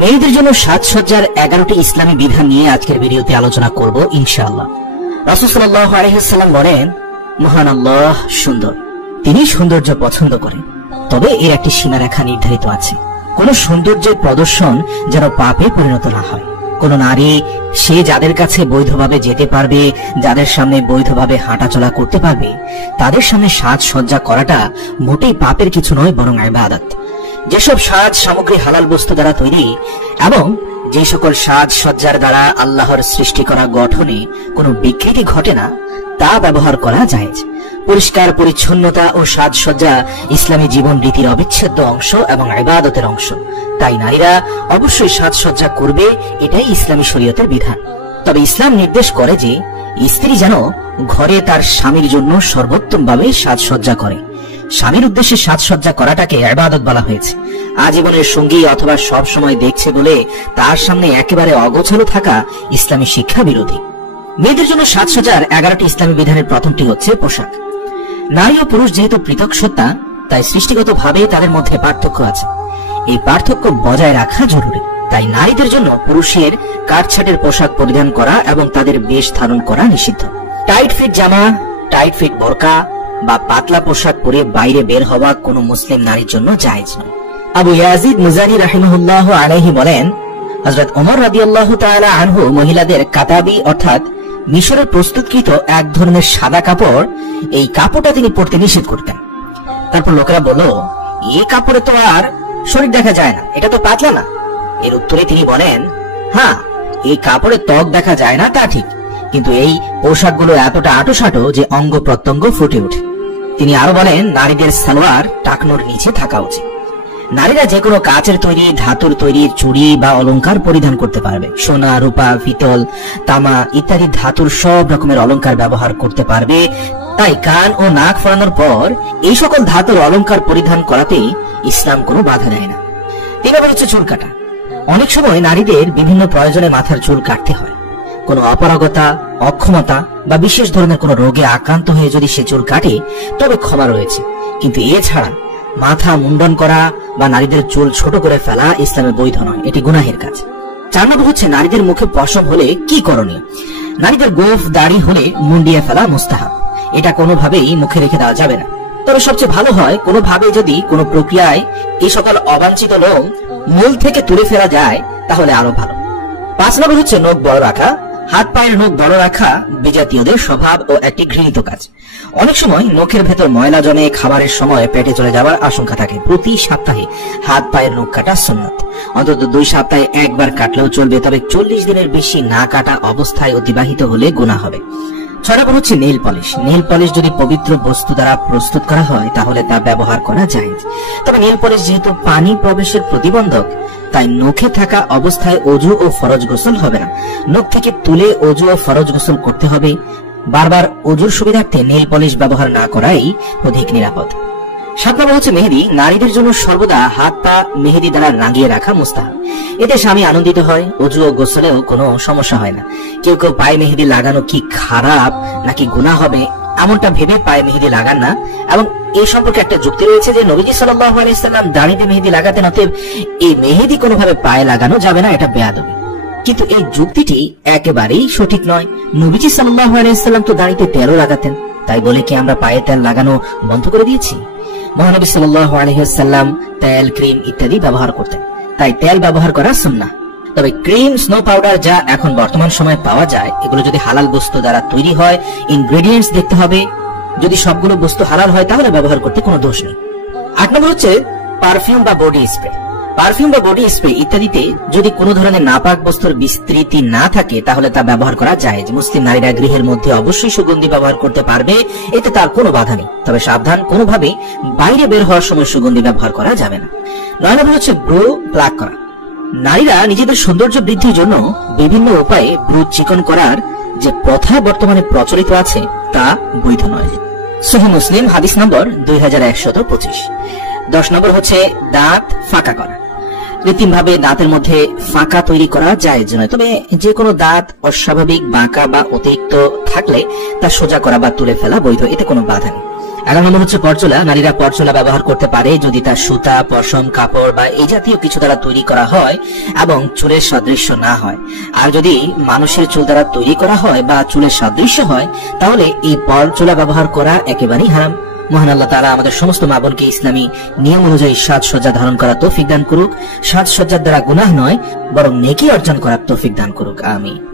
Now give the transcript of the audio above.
মেয়েদের জন্য সাজসজ্জার 11টি ইসলামী বিধান নিয়ে আজকের ভিডিওতে আলোচনা করব ইনশাআল্লাহ। রাসূল সাল্লাল্লাহু আলাইহি ওয়াসাল্লাম বলেন, মহান আল্লাহ সুন্দর, তিনি সৌন্দর্য পছন্দ করেন, তবে এর একটি সীমারেখা নির্ধারিত আছে। কোন সৌন্দর্যের প্রদর্শন যেন পাপে পরিণত না হয়। কোন নারী সে যাদের কাছে বৈধভাবে যেতে পারবে, যাদের সামনে বৈধভাবে হাঁটাচলা করতে পারবে, তাদের সামনে সাজসজ্জা করাটা মোটেই পাপের কিছু নয়, বরং ইবাদত। যেসব সাজ সামগ্রী হালাল বস্তু দ্বারা তৈরি এবং যে সকল সাজসজ্জার দ্বারা আল্লাহর সৃষ্টি করা গঠনে কোনো বিকৃতি ঘটে না, তা ব্যবহার করা জায়েজ। পরিষ্কার পরিচ্ছন্নতা ও সাজসজ্জা ইসলামী জীবন রীতির অবিচ্ছেদ্য অংশ এবং ইবাদতের অংশ। তাই নারীরা অবশ্যই সাজসজ্জা করবে, এটাই ইসলামী শরীয়তের বিধান। তবে ইসলাম নির্দেশ করে যে স্ত্রী যেন ঘরে তার স্বামীর জন্য সর্বোত্তমভাবে সাজসজ্জা করে। স্বামীর উদ্দেশ্যে সাজসজ্জা করাটাকে ইবাদত বলা হয়েছে। আজীবনের সঙ্গী অথবা সব সময় দেখছে বলে তার সামনে একেবারে অগোছালো থাকা ইসলামী শিক্ষা বিরোধী। মেয়েদের জন্য সাজসজ্জার 11টি ইসলামী বিধানের প্রথমটি হচ্ছে পোশাক। নারী ও পুরুষ যেহেতু পৃথক সত্তা, তাই সৃষ্টিগতভাবে তাদের মধ্যে পার্থক্য আছে। এই পার্থক্য বজায় রাখা জরুরি। তাই নারীদের জন্য পুরুষের কাটছাটের পোশাক পরিধান করা এবং তাদের বেশ ধারণ করা নিষিদ্ধ। টাইট ফিট জামা, টাইট ফিট বোরকা বা পাতলা পোশাক পরে বাইরে বের হওয়া কোনো মুসলিম নারীর জন্য জায়েজ নয়। আবু ইয়াজিদ মুজানি রাহিমাহুল্লাহ আলাইহি বলেন, হযরত ওমর রাদিয়াল্লাহু তাআলা আনহু মহিলাদের কাতাবি অর্থাৎ মিশরের প্রস্তুতকৃত এক ধরনের সাদা কাপড়, এই কাপড়টা তিনি পরতে নিষেধ করতেন। তারপর লোকেরা বলল, এই কাপড়ে তো আর শরীর দেখা যায় না, এটা তো পাতলা না। এর উত্তরে তিনি বলেন, হ্যাঁ, এই কাপড়ে ত্বক দেখা যায় না তা ঠিক, কিন্তু এই পোশাকগুলো এতটা আঁটোসাঁটো যে অঙ্গ প্রত্যঙ্গ ফুটে ওঠে। তিনি আরো বলেন, নারীদের সালোয়ার টাকনোর নিচে থাকা উচিত। নারীরা যে কোনো কাচের তৈরি, ধাতুর তৈরি চুড়ি বা অলংকার পরিধান করতে পারবে। সোনা, রূপা, পিতল, তামা ইত্যাদি ধাতুর সব রকমের অলংকার ব্যবহার করতে পারবে। তাই কান ও নাক ফোরানোর পর এই সকল ধাতুর অলংকার পরিধান করাতে ইসলাম কোনো বাধা দেয় না। 3 নম্বর হচ্ছে চুল কাটা। অনেক সময় নারীদের বিভিন্ন প্রয়োজনে মাথার চুল কাটতে হয়। কোনো অপারগতা, অক্ষমতা বা বিশেষ ধরনের কোনো রোগে আক্রান্ত হয়ে যদি সে চুল কাটে, তবে ক্ষমা রয়েছে। কিন্তু এছাড়া মাথা মুন্ডন করা বা নারীদের চুল ছোট করে ফেলা ইসলামে বৈধ নয়, এটি গুনাহের কাজ। 4 নম্বর হচ্ছে নারীদের মুখে পশম হলে কি করণীয়। নারীদের গোঁফ দাড়ি হলে মুন্ডিয়ে ফেলা মুস্তাহাব। এটা কোনোভাবেই মুখে রেখে দেওয়া যাবে না। তবে সবচেয়ে ভালো হয় কোনোভাবে যদি কোনো প্রক্রিয়ায় এই সকল অবাঞ্ছিত লোম মূল থেকে তুলে ফেলা যায়, তাহলে আরো ভালো। 5 নম্বর হচ্ছে নখ বড় রাখা। হাত পায়ের নখ বড় রাখা বিজাতীয়দের স্বভাব ও একটি ঘৃণিত কাজ। অনেক সময় নখের ভেতর ময়লা জমে খাবারের সময় পেটে চলে যাওয়ার আশঙ্কা থাকে। প্রতি সপ্তাহে হাত পায়ের নখ কাটা সুন্নাত। অন্তত 2 সপ্তাহে একবার কাটলেও চলবে, তবে 40 দিনের বেশি না কাটা অবস্থায় অতিবাহিত হলে গুনাহ হবে। 6 নম্বর হচ্ছে নেইল পলিশ। নেইল পলিশ যদি পবিত্র বস্তু দ্বারা প্রস্তুত করা হয়, তাহলে তা ব্যবহার করা জায়েজ। তবে নেইল পলিশ যেহেতু পানি প্রবেশের প্রতিবন্ধক, তাই নখে থাকা অবস্থায় ওযু ও ফরজ গোসল হবে না। নখ থেকে তুলে ওযু ও ফরজ গোসল করতে হবে। বারবার ওযুর সুবিধার্থে নেইল পলিশ ব্যবহার না করাই অধিক নিরাপদ। 7 নম্বর হচ্ছে মেহেদি। নারীদের জন্য সর্বদা হাত পা মেহেদি দ্বারা রাঙিয়ে রাখা মুস্তাহাব। এতে স্বামী আনন্দিত হয়, ওযু ও গোসলেও কোনো সমস্যা হয় না। কেউ কেউ পায়ে মেহেদি লাগানো কি খারাপ নাকি গুনাহ হবে এমনটা ভেবে পায়ে মেহেদি লাগান না। এবং এই সম্পর্কে একটা যুক্তি রয়েছে যে নবীজি সাল্লাল্লাহু আলাইহি ওয়াসাল্লাম দাড়িতে মেহেদি লাগাতেন, অতএব এই মেহেদি কোনোভাবে পায়ে লাগানো যাবে না, এটা বেয়াদবি। কিন্তু এই যুক্তিটি একেবারেই সঠিক নয়। নবীজি সাল্লাল্লাহু আলাইহি ওয়াসাল্লাম তো দাড়িতে তেলও লাগাতেন, তাই বলে কি আমরা পায়ে তেল লাগানো বন্ধ করে দিয়েছি? মহানবী সাল্লাল্লাহু আলাইহি ওয়াসাল্লাম তেল, ক্রিম ইত্যাদি ব্যবহার করতেন, তাই তেল ব্যবহার করা সুন্নাহ। তবে ক্রিম, স্নো পাউডার যা এখন বর্তমান সময়ে পাওয়া যায়, এগুলো যদি হালাল বস্তু দ্বারা তৈরি হয়, ইনগ্রেডিয়েন্টস দেখতে হবে। যদি সবগুলো বস্তু হালাল হয়, তাহলে ব্যবহার করতে কোনো দোষ নেই। 8 নম্বর হচ্ছে পারফিউম বা বডি স্প্রে। পারফিউম বা বডি স্প্রে ইত্যাদিতে যদি কোনো ধরনের নাপাক বস্তুর বিস্তৃতি না থাকে, তাহলে তা ব্যবহার করা জায়েজ। মুসলিম নারীরা গৃহের মধ্যে অবশ্যই সুগন্ধি ব্যবহার করতে পারবে, এতে তার কোনো বাধা নেই। তবে সাবধান, কোনোভাবে বাইরে বের হওয়ার সময় সুগন্ধি ব্যবহার করা যাবে না। 9 নম্বর হচ্ছে ব্রু প্লাক করা। নারীরা নিজেদের সৌন্দর্য বৃদ্ধির জন্য বিভিন্ন উপায়ে ব্রু চিকন করার যে প্রথা বর্তমানে প্রচলিত আছে, তা বৈধ নয়। সহিহ মুসলিম হাদিস নম্বর 2125। 10 নম্বর হচ্ছে দাঁত ফাঁকা করা। কৃত্রিম ভাবে দাঁতের মধ্যে ফাঁকা তৈরি করা জায়েজ নয়, তবে যে কোনো দাঁত অস্বাভাবিক বাঁকা বা অতিরিক্ত থাকলে তা সোজা করা বা তুলে ফেলা বৈধ, এতে কোনো বাধা নেই। 11 নম্বর হচ্ছে পরচুলা। নারীরা পরচুলা ব্যবহার করতে পারে যদি তা সুতা, পশম, কাপড় বা এই জাতীয় কিছু দ্বারা তৈরি করা হয় এবং চুলের সাদৃশ্য না হয়। আর যদি মানুষের চুল দ্বারা তৈরি করা হয় বা চুলের সাদৃশ্য হয় তাহলে এই পরচুলা ব্যবহার করা একেবারেই হারাম। মহান আল্লাহ তাআলা আমাদের সমস্ত মা বোনকে ইসলামী নিয়ম অনুযায়ী সাজসজ্জা ধারণ করার তৌফিক দান করুক। সাজসজ্জার দ্বারা গুনাহ নয় বরং নেকি অর্জন করার তৌফিক দান করুক। আমিন।